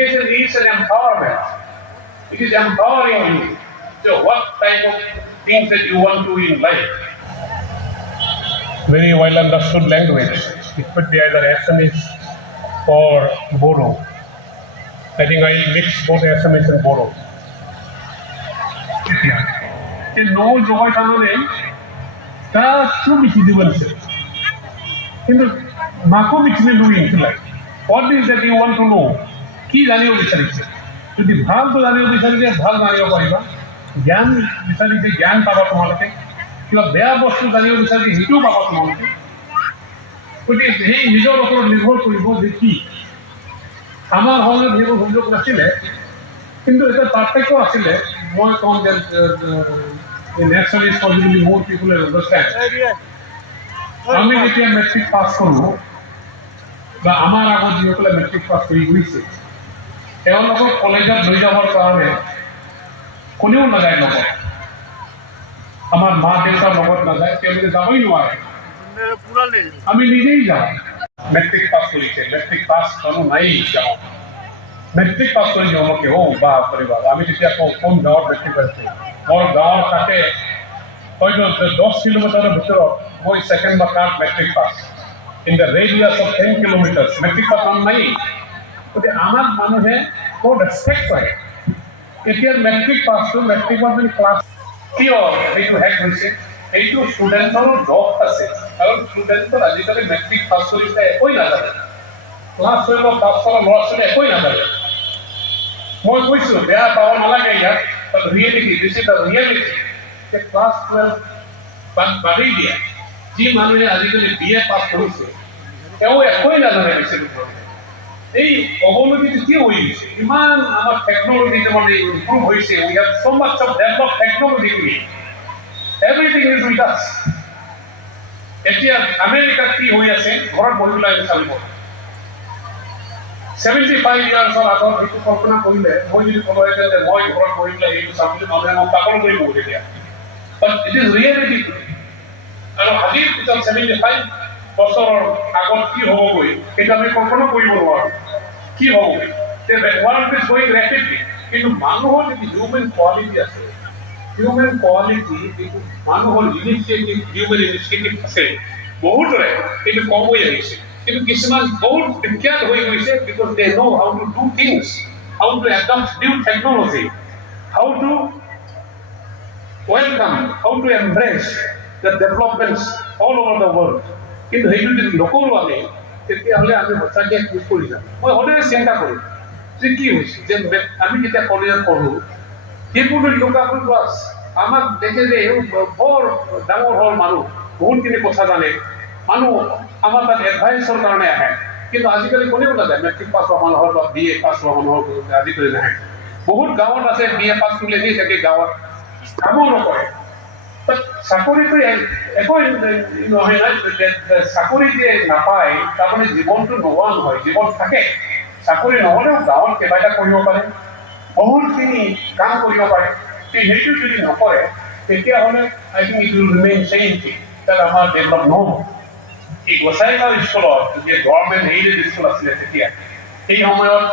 education is an empowerment. It is empowering you. So what type of things that you want to in life? Very well understood language. It could be either Assamese or Bodo. I think I mix both Assamese and Bodo. The no joy tanone ta chu michi dibanse. Kintu mako michine doing like. What is that you want to know? Ki janiyo bichariche. Jodi bhal to janiyo bichariche bhal janiyo pariba. Gyan bichariche gyan paba tomalake. Kiba beya bostu janiyo bichariche hitu paba tomalake. Jodi hei nijor oporot nirbhor koribo je ki আমার হলে video সংযোগ নাছিলে কিন্তু এটা পার্থক্য আছিলে মই কম যে national responsibility more people understand আমি যেতিয়া মেট্রিক পাস করলো বা আমার আগত যিসকলে মেট্রিক পাস কৰি গৈছে তেওঁলোকক কলেজত লৈ যাবৰ কাৰণে কোনেও নাযায় লগত আমাৰ মা দেউতাৰ লগত নাযায় তেওঁলোকে যাবই নোৱাৰে আমি নিজেই যাওঁ मैट्रिक पास करिছে मैट्रिक पास करू নাই যাও मैट्रिक पास কৰি যাওঁকে ও বাপ ৰে বাপ আমি তেতিয়া কোন গাঁৱত मैट्रिक পাইছো মোৰ গাঁৱৰ কাটে হয়তো 10 কিলোমিটাৰৰ ভিতৰত মই সেকেন্ড বা third matric pass in the radius of 10 kilometres matric pass নাই গতি আমাৰ মানুহে বহুত ৰেসপেক্ট কৰে এতিয়া मैट्रिक পাসটো मैट्रिक পাস ক্লাস কিয় এইটো হেক হৈছে এইটো ষ্টুডেণ্টৰ জব আছে কাৰণ ষ্টুডেণ্টৰ আজিকালি মেট্ৰিক পাছ কৰিছে একোই নাজানে ক্লাছ 12 পাছ কৰা ল'ৰা ছোৱালী একোই নাজানে মই কৈছো বেয়া পাব নালাগে ইয়াত but reality this is the reality যে ক্লাছ 12 বাদেই দিয়া যি মানুহে আজিকালি বিএ পাছ কৰিছে তেওঁ একোই নাজানে বেছিকৈ এই অৱনতিটো কি হৈ গৈছে ইমান আমাৰ টেকনলজি মানে ইম্প্ৰুভ হৈছে we have so much of develop technology Everything is with us. এতিয়া আমেৰিকা কি হৈ আছে ঘৰত বহি পেলাই চালিব 75 ইয়াৰ্ছৰ আগত এইটো কল্পনা কৰিলে মই যদি ক'লো যে মই ঘৰত বহি পেলাই এইটো চাবলৈ মানুহে মোক পাগল কৰি দিব তেতিয়া বাট ইট ইজ ৰিয়েলিটি আৰু আজি 75 বছৰৰ আগত কি হ'বগৈ সেইটো আমি কল্পনা কৰিব নোৱাৰো কি হ'বগৈ তে ওয়াৰ্ল্ড ইজ গোইং ৰেপিডলি কিন্তু মানুহৰ যি হিউম্যান কোৱালিটি আছে human quality মানুহৰ ইনিশিয়েটিভ হিউম্যান ইনিশিয়েটিভ আছে বহুতৰে কিন্তু কম হৈ আহিছে কিন্তু কিছুমান বহুত বিখ্যাত হৈ গৈছে because they know how to do things how to adopt new technology how to welcome how to embrace the developments all over the world কিন্তু সেইটো যদি নকৰোঁ আমি তেতিয়াহ'লে আমি সঁচাকৈ পিছ পৰি যাম মই সদায় চিন্তা কৰোঁ যে কি হৈছে যে আমি যেতিয়া কলেজত পঢ়োঁ people will look up to us আমাক দেখে যে বৰ ডাঙৰ হল মানুহ বহুতখিনি কথা জানে মানুহ আমাৰ তাত এডভাইচৰ কাৰণে আহে কিন্তু আজিকালি কোনেও নাযায় মেট্ৰিক পাছ হোৱা মানুহৰ বা বিএ পাছ হোৱা মানুহৰ আজিকালি নাহে বহুত গাঁৱত আছে বিএ পাছ কৰিলে সেই থাকে গাঁৱত কামো নকৰে চাকৰিটো একোই নহয় চাকৰি যে নাপায় তাৰমানে জীৱনটো নোহোৱা নহয় জীৱন থাকে চাকৰি নহ'লেও গাঁৱত কেইবাটা কৰিব পাৰে বহুতখিনি কাম কৰিব পাৰে সেইটো যদি নকৰে তেতিয়াহ'লে I think it will remain same thing তাত আমাৰ ডেভেলপ নহ'ব এই গোসাইগাঁও স্কুলত যে গভৰ্ণমেণ্ট এইডেড স্কুল আছিলে তেতিয়া সেই সময়ত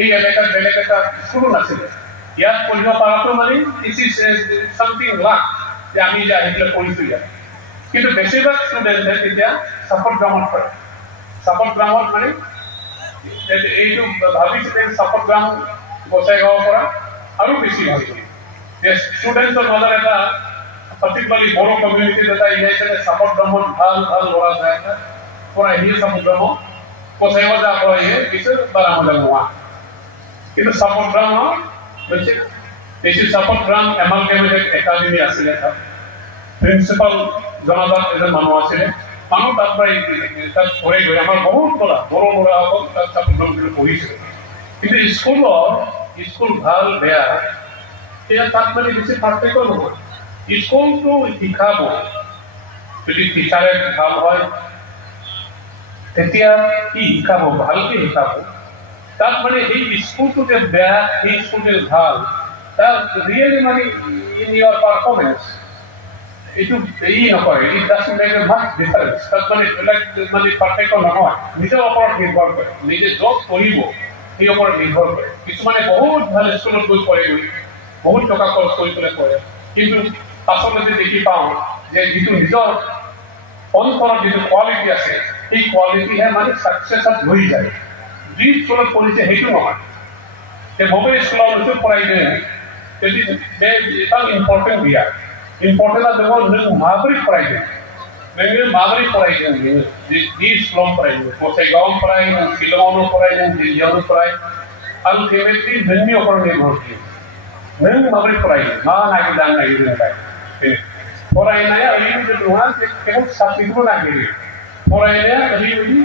এই এলেকাত বেলেগ এটা স্কুলো নাছিলে ইয়াত পঢ়িব পৰাটো মানে ইট ইজ চামথিং লাক যে আমি যে আহি পেলাই পঢ়িছোঁ ইয়াত কিন্তু বেছিভাগ ষ্টুডেণ্টে তেতিয়া চাপট গ্ৰামত পঢ়ে চাপট গ্ৰামত মানে এইটো ভাবিছিলে চাপট গ্ৰাম গোসাইগাঁৱৰ পৰা আৰু বেছি ভাবিছিল যে ষ্টুডেণ্টৰ মাজত এটা পাৰ্টিকুলাৰলি বড়ো কমিউনিটিত এটা ইলাইছে যে চাপট গ্ৰামত ভাল ভাল ল'ৰা যায় পৰা আহিয়ে চাপট গ্ৰামত গোসাইগাঁও যাব আহিয়ে কিছু বাৰামদাল নোহোৱা কিন্তু চাপট গ্ৰামত বেছি চাপট গ্ৰাম এমালগেমেটেড একাডেমি আছিলে তাত প্ৰিন্সিপাল জনাজাত এজন মানুহ আছিলে মানুহ তাত পৰা তাত পঢ়ি গৈ আমাৰ বহুত ল'ৰা বড়ো ল'ৰাসকল তাত চাপট গ্ৰাম পঢ়িছিলে কিন্তু স্কুল ভাল বেয়া সেয়া তাত মানে বেছি পাৰ্থক্য নহয় স্কুলটো শিকাব যদি টিচাৰে ভাল হয় তেতিয়া কি শিকাব ভালকৈ শিকাব তাত মানে এই স্কুলটো যে বেয়া সেই স্কুলটো ভাল তাত ৰিয়েলি মানে ইন ইয়ৰ পাৰফৰ্মেঞ্চ এইটো ই নকৰে it doesn't make a mass difference তাত মানে বেলেগ মানে পাৰ্থক্য নহয় নিজৰ ওপৰত নিৰ্ভৰ কৰে নিজে জব কৰিব এই ওপৰত নিৰ্ভৰ কৰে কিছুমানে বহুত ভাল স্কুলত গৈ পঢ়েগৈ বহুত টকা খৰচ কৰি পেলাই পঢ়ে কিন্তু পাছলৈ দেখি পাওঁ যে যিটো নিজৰ অন্তৰত যিটো কোৱালিটি আছে এই কোৱালিটিহে মানে ছাকচেছত হৈ যায় যি স্কুলত পঢ়িছে সেইটো নহয় The mobile school also provided that is very important here. Important are the one who Maverick provided. When you Maverick provided, these from provided, Gossaigaon provided, Kilono provided, Yellow provided, ultimately many of our neighborhood. When Maverick provided, I didn't like. For I know that one cannot substitute again. For I know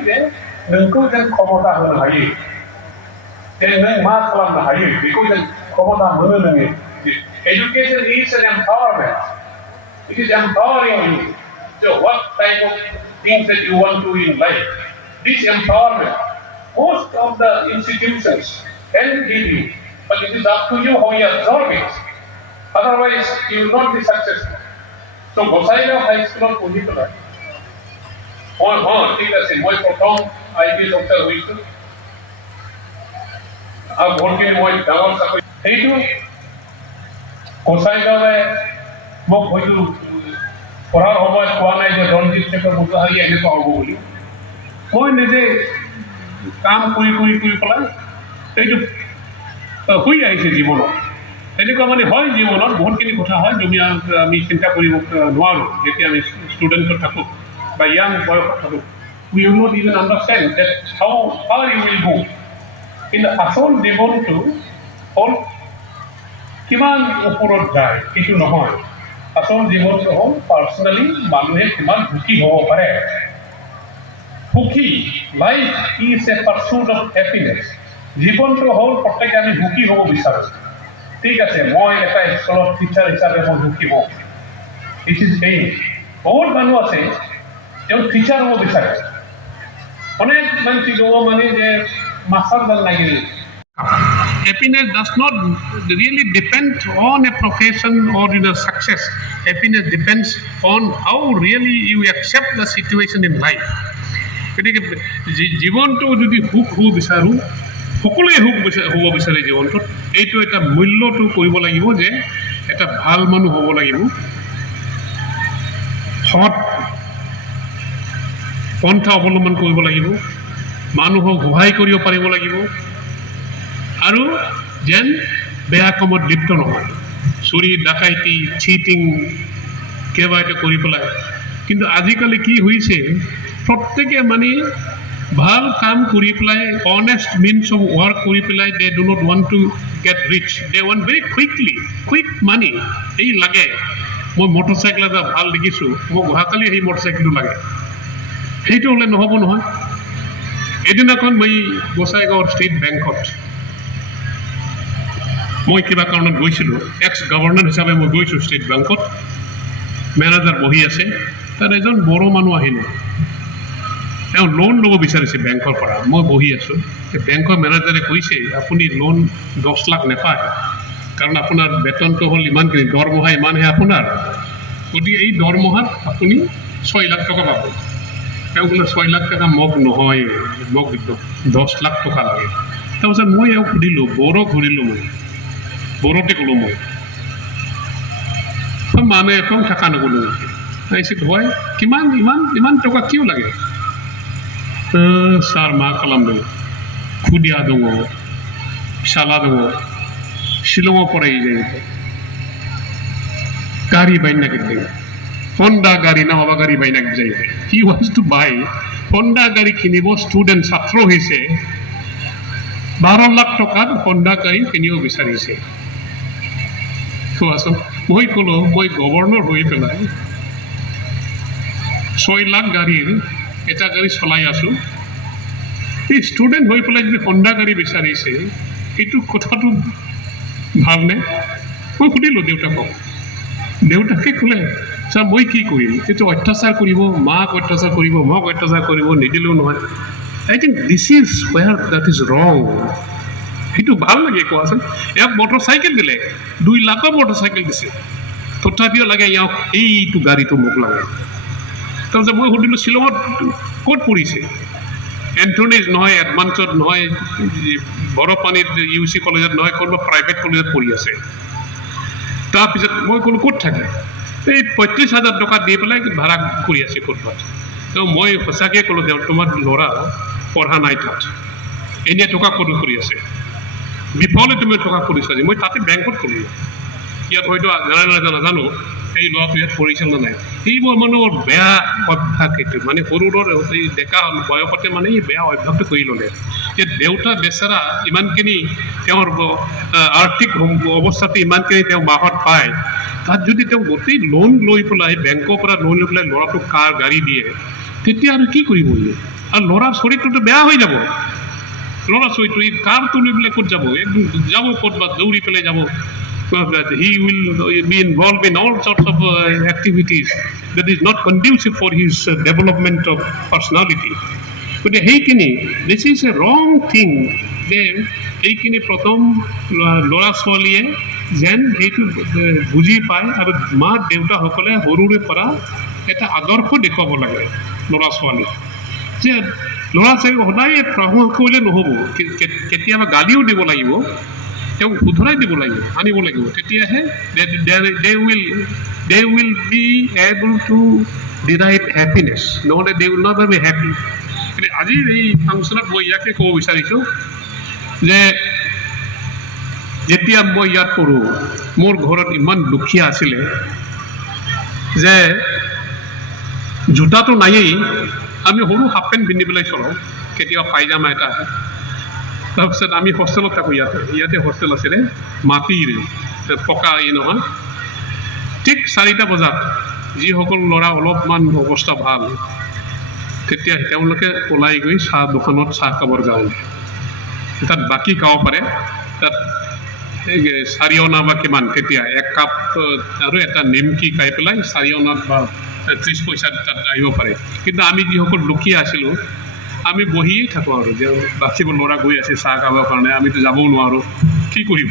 that Nunkus and Komota on high. Then mass on the high because education is an empowerment. It is empowering you. So what type of things that you want to in life? This empowerment, most of the institutions can give you, but it is up to you how you absorb it. Otherwise, you will not be successful. So Gossaigaon High School particular. ঠিক আছে মই প্ৰথম IPS officer হৈছো আৰু ভোটখিনি মই ডাঙৰ চাকৰি সেইটো Gossaigaon মোক হয়তো পঢ়াৰ সময়ত কোৱা নাই যে ৰঞ্জিত শেখৰ মুছাহাৰী এনেকুৱা হ'ব বুলি মই নিজে কাম কৰি পেলাই এইটো হৈ আহিছে জীৱনত এনেকুৱা মানে হয় জীৱনত বহুতখিনি কথা হয় যদি আমি চিন্তা কৰিব নোৱাৰোঁ যেতিয়া আমি ষ্টুডেণ্টত থাকোঁ বা ইয়াং বয়সত থাকোঁ we will not even understand that how far you will go কিন্তু আচল জীৱনটো হ'ল কিমান ওপৰত যায় সেইটো নহয় আচল জীৱনটো হ'ল পাৰ্চনেলি মানুহে কিমান সুখী হ'ব পাৰে সুখী life is a pursuit of happiness জীৱনটো হ'ল প্ৰত্যেকে আমি সুখী হ'ব বিচাৰোঁ ঠিক আছে মই এটা স্কুলত টিচাৰ হিচাপে মই সুখী হওঁ ইট ইজ এইম বহুত মানুহ আছে তেওঁ টিচাৰ হ'ব বিচাৰে অনেক মানুহ দব মানে যে মাষ্টাৰ যেন লাগিল Happiness does not really depend on a profession or success. Happiness depends on how really you accept the situation in life. গতিকে জীৱনটো যদি সুখ হ'ব বিচাৰোঁ সকলোৱে সুখ হ'ব বিচাৰে জীৱনটোত এইটো এটা মূল্যটো কৰিব লাগিব যে এটা ভাল মানুহ হ'ব লাগিব সৎ পন্থা অৱলম্বন কৰিব লাগিব মানুহক সহায় কৰিব পাৰিব লাগিব আৰু যেন বেয়া কামত লিপ্ত নহয় চুৰি ডাকাইতি চিটিং কিবা এটা কৰি পেলাই কিন্তু আজিকালি কি হৈছে প্ৰত্যেকে মানে ভাল কাম কৰি পেলাই অনেষ্ট মিনছ অফ ৱৰ্ক কৰি পেলাই they do not want to get rich they want very quick money এই লাগে মই মটৰচাইকেল এটা ভাল দেখিছোঁ মোক অহাকালি সেই মটৰচাইকেলটো লাগে সেইটো হ'লে নহ'ব নহয় এদিনাখন মই গোসাইগাঁৱৰ ষ্টেট বেংকত মই কিবা কাৰণত গৈছিলোঁ গভৰ্ণৰ হিচাপে মই গৈছোঁ ষ্টেট বেংকত মেনেজাৰ বহি আছে তাত এজন বড়ো মানুহ আহিলে তেওঁ লোন ল'ব বিচাৰিছে বেংকৰ পৰা মই বহি আছোঁ বেংকৰ মেনেজাৰে কৈছে আপুনি লোন 10 লাখ নাপায় কাৰণ আপোনাৰ বেতনটো হ'ল ইমানখিনি দৰমহা ইমানহে আপোনাৰ গতিকে এই দৰমহাত আপুনি 6 লাখ টকা পাব তেওঁ বোলে 6 লাখ টকা মোক নহয় মোক 10 লাখ টকা লাগে তাৰপিছত মই এওঁ সুধিলোঁ বড়ো ঘূৰিলোঁ মই বড়োতে ক'লোঁ মই মানে একদম থকা নগ'লোঁ আহিছে হয় কিমান ইমান টকা কিয় লাগে सार मा खालामदों खुदिया दङ फिसाला दङ शिलंआव फरायो जायो गारि बायनो नागिरदों हन्डा गारि ना माबा गारि बायनो नागिरदों जायो हि वान्ट्स टु बाय हन्डा गारि किनिब स्टुडेन्ट छात्र হৈছে 12 লাখ টকাৰ হন্ডা গাড়ী কিনিব বিচাৰিছে কোৱাচোন মই ক'লো মই গভৰ্ণৰ হৈ পেলাই 6 লাখ গাড়ীৰ এটা গাড়ী চলাই আছোঁ এই ষ্টুডেণ্ট হৈ পেলাই যদি হন্ডা গাড়ী বিচাৰিছে এইটো কথাটো ভালনে মই সুধিলোঁ দেউতাকক দেউতাকে ক'লে ছাৰ মই কি কৰিম এইটো অত্যাচাৰ কৰিব মাক অত্যাচাৰ কৰিব মোক অত্যাচাৰ কৰিব নিদিলেও নহয় I think this is where that is wrong সেইটো ভাল লাগে কোৱাচোন ইয়াক মটৰচাইকেল দিলে 2 লাখৰ মটৰচাইকেল দিছে তথাপিও লাগে ইয়াক এইটো গাড়ীটো মোক লাগে তাৰপিছত মই সুধিলোঁ শ্বিলঙত ক'ত পৰিছে এন্থনিজ নহয়, এডমান্সত নহয়, বড়োপানীত UC কলেজত নহয়, কোনোবা প্ৰাইভেট কলেজত পঢ়ি আছে। তাৰপিছত মই ক'লো ক'ত থাকে? এই 35,000 টকা দি পেলাই ভাড়া কৰি আছে ক'ৰবাত। মই সঁচাকৈ ক'লো, তোমাৰ ল'ৰা পঢ়া নাই তাত, এনেই টকা ক'ত কৰি আছে, বিফলে তুমি টকা কৰিছা যে। মই তাতে বেংকত ক'লো, ইয়াত হয়তো নাজানো এই ল'ৰাটো ইয়াত পঢ়িছিল নে নাই। সেইবোৰ মানুহৰ বেয়া অভ্যাস এইটো, মানে সৰু এই ডেকা বয়সতে মানে এই বেয়া অভ্যাসটো কৰি ল'লে। যে দেউতা বেচেৰা ইমানখিনি তেওঁৰ আৰ্থিক অৱস্থাটো ইমানখিনি তেওঁ মাহত পায়, তাত যদি তেওঁ গোটেই লোন লৈ পেলাই বেংকৰ পৰা লোন লৈ পেলাই ল'ৰাটোক কাৰ গাড়ী দিয়ে, তেতিয়া আৰু কি কৰিব? আৰু ল'ৰাৰ চৰিত্ৰটো বেয়া হৈ যাব। ল'ৰা চৰিত্ৰ এই কাৰটো লৈ পেলাই ক'ত যাব? একদম যাব ক'ৰবাত দৌৰি পেলাই যাব। He will be involved in all sorts of activities that is not conducive for his development of personality. But this is a wrong thing. এইখিনি প্ৰথম ল'ৰা ছোৱালীয়ে যেন সেইটো বুজি পায়, আৰু মা দেউতাসকলে সৰুৰে পৰা এটা আদৰ্শ দেখুৱাব লাগে ল'ৰা ছোৱালীক, যে ল'ৰা ছোৱালীক সদায় প্ৰশংসা কৰিলে নহ'ব, কেতিয়াবা গালিও দিব লাগিব, তেওঁক শুধৰাই দিব লাগিব, আনিব লাগিব, তেতিয়াহে they will be able to derive happiness, নহ'লে they will not be happy. আজিৰ এই ফাংচনত মই ইয়াকে ক'ব বিচাৰিছোঁ যে যেতিয়া মই ইয়াত পঢ়োঁ, মোৰ ঘৰত ইমান দুখীয়া আছিলে যে জোতাটো নায়েই, আমি সৰু হাফ পেণ্ট পিন্ধি পেলাই চলাওঁ, কেতিয়াবা পাইজামা এটা আহে। তাৰপিছত আমি হোষ্টেলত থাকোঁ, ইয়াতে হোষ্টেল আছিলে মাটিৰ পকা নহয়। ঠিক 4টা বজাত যিসকল ল'ৰা অলপমান অৱস্থা ভাল, তেতিয়া তেওঁলোকে ওলাই গৈ চাহ দোকানত চাহ খাবৰ কাৰণে, তাত বাকী খাব পাৰে, তাত 4 অনা বা কিমান, তেতিয়া 1 কাপ আৰু এটা নিমকি খাই পেলাই 4 অনাত বা 30 পইচাত তাত আহিব পাৰে। কিন্তু আমি যিসকল দুখীয়া আছিলোঁ, আমি বহিয়েই থাকোঁ আৰু যে বাকীবোৰ ল'ৰা গৈ আছে চাহ খাবৰ কাৰণে, আমিতো যাবও নোৱাৰোঁ, কি কৰিম?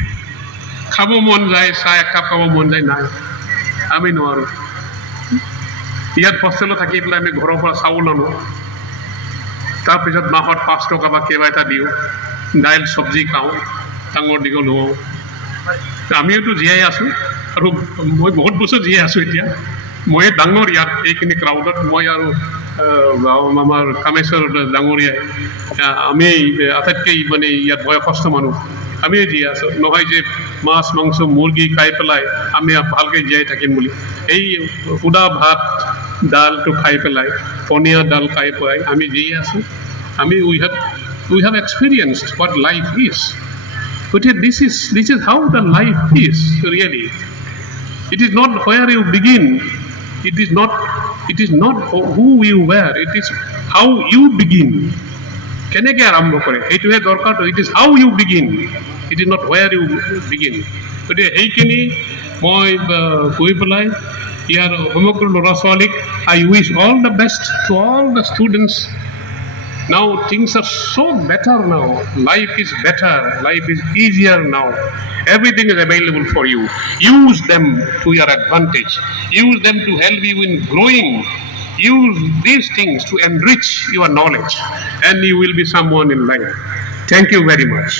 খাব মন যায়, চাহ 1 কাপ খাব মন যায়, নাই আমি নোৱাৰোঁ। ইয়াত হোষ্টেলত থাকি পেলাই আমি ঘৰৰ পৰা চাউল আনো, তাৰপিছত মাহত 5 টকা বা কিবা এটা দিওঁ, দাইল চব্জি খাওঁ, ডাঙৰ দীঘল হওঁ। আমিওতো জীয়াই আছোঁ, আৰু মই বহুত বছৰ জীয়াই আছোঁ এতিয়া। মই ডাঙৰ ইয়াত এইখিনি ক্ৰাউডত, মই আৰু আমাৰ কামেশ্বৰ ডাঙৰীয়াই আমি আটাইতকৈ মানে ইয়াত বয়সস্থ মানুহ, আমিও জীয়াই আছোঁ। নহয় যে মাছ মাংস মুৰ্গী খাই পেলাই আমি ভালকৈ জীয়াই থাকিম বুলি। এই সুদা ভাত ডালটো খাই পেলাই, পনীয়া ডাল খাই পেলাই আমি জীয়াই আছোঁ। আমি we have experienced what life is. But this is how the life is really. It is not where you begin. It is not who you were. It is how you begin. কেনেকৈ আৰম্ভ কৰে সেইটোহে দৰকাৰটো। It is how you begin. It is not where you begin. গতিকে সেইখিনি মই কৈ পেলাই ইয়াৰ সমগ্ৰ ল'ৰা ছোৱালীক I wish all the best to all the students. Now things are so better now. Life is better. Life is easier now. Everything is available for you. Use them to your advantage. Use them to help you in growing. Use these things to enrich your knowledge, and you will be someone in life. Thank you very much.